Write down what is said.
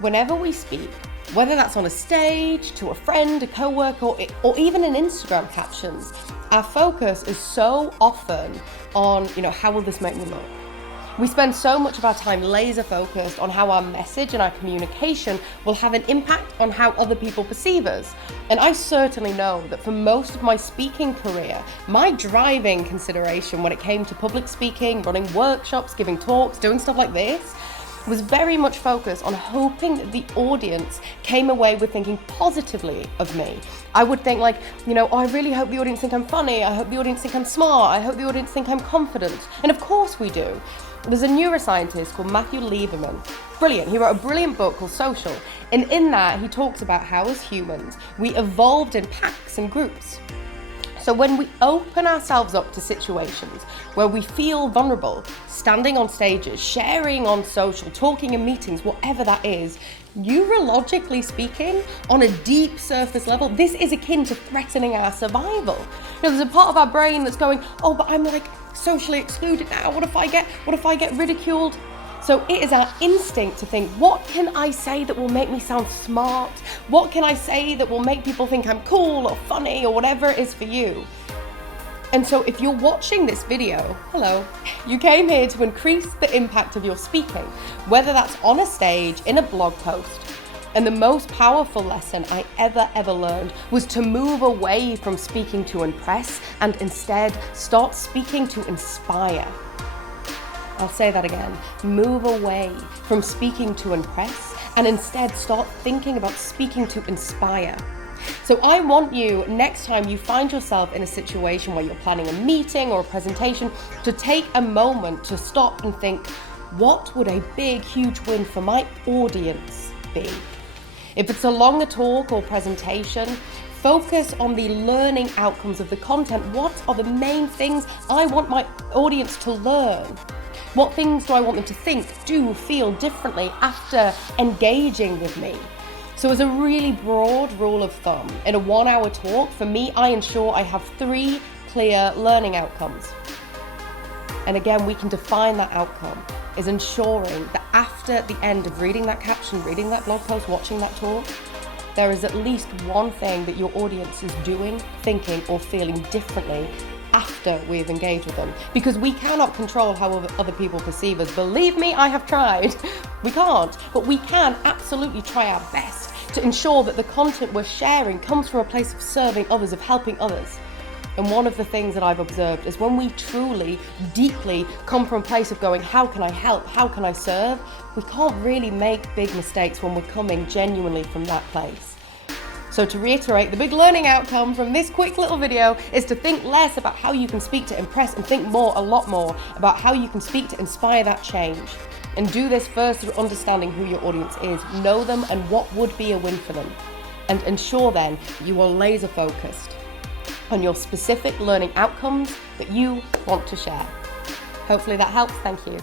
Whenever we speak, whether that's on a stage, to a friend, a coworker, or even in Instagram captions, our focus is so often on, how will this make me look? We spend so much of our time laser focused on how our message and our communication will have an impact on how other people perceive us. And I certainly know that for most of my speaking career, my driving consideration when it came to public speaking, running workshops, giving talks, doing stuff like this, was very much focused on hoping that the audience came away with thinking positively of me. I would think I really hope the audience think I'm funny, I hope the audience think I'm smart, I hope the audience think I'm confident. And of course we do. There's a neuroscientist called Matthew Lieberman. Brilliant. He wrote a brilliant book called Social. And in that, he talks about how as humans, we evolved in packs and groups. So when we open ourselves up to situations where we feel vulnerable, standing on stages, sharing on social, talking in meetings, whatever that is, neurologically speaking, on a deep surface level, this is akin to threatening our survival. There's a part of our brain that's going, oh, but I'm socially excluded now. What if I get ridiculed? So it is our instinct to think, what can I say that will make me sound smart? What can I say that will make people think I'm cool or funny or whatever it is for you? And so if you're watching this video, hello, you came here to increase the impact of your speaking, whether that's on a stage, in a blog post. And the most powerful lesson I ever learned was to move away from speaking to impress and instead start speaking to inspire. I'll say that again. Move away from speaking to impress and instead start thinking about speaking to inspire. So I want you, next time you find yourself in a situation where you're planning a meeting or a presentation, to take a moment to stop and think, what would a big, huge win for my audience be? If it's a longer talk or presentation, focus on the learning outcomes of the content. What are the main things I want my audience to learn? What things do I want them to think, do, feel differently after engaging with me? So as a really broad rule of thumb, in a 1-hour talk, for me, I ensure I have 3 clear learning outcomes. And again, we can define that outcome as ensuring that after the end of reading that caption, reading that blog post, watching that talk, there is at least one thing that your audience is doing, thinking, or feeling differently after we've engaged with them. Because we cannot control how other people perceive us. Believe me, I have tried. We can't, but we can absolutely try our best to ensure that the content we're sharing comes from a place of serving others, of helping others. And one of the things that I've observed is when we truly, deeply come from a place of going, how can I help? How can I serve? We can't really make big mistakes when we're coming genuinely from that place. So to reiterate, the big learning outcome from this quick little video is to think less about how you can speak to impress and think more, a lot more, about how you can speak to inspire that change. And do this first through understanding who your audience is, know them and what would be a win for them. And ensure then you are laser focused on your specific learning outcomes that you want to share. Hopefully that helps. Thank you.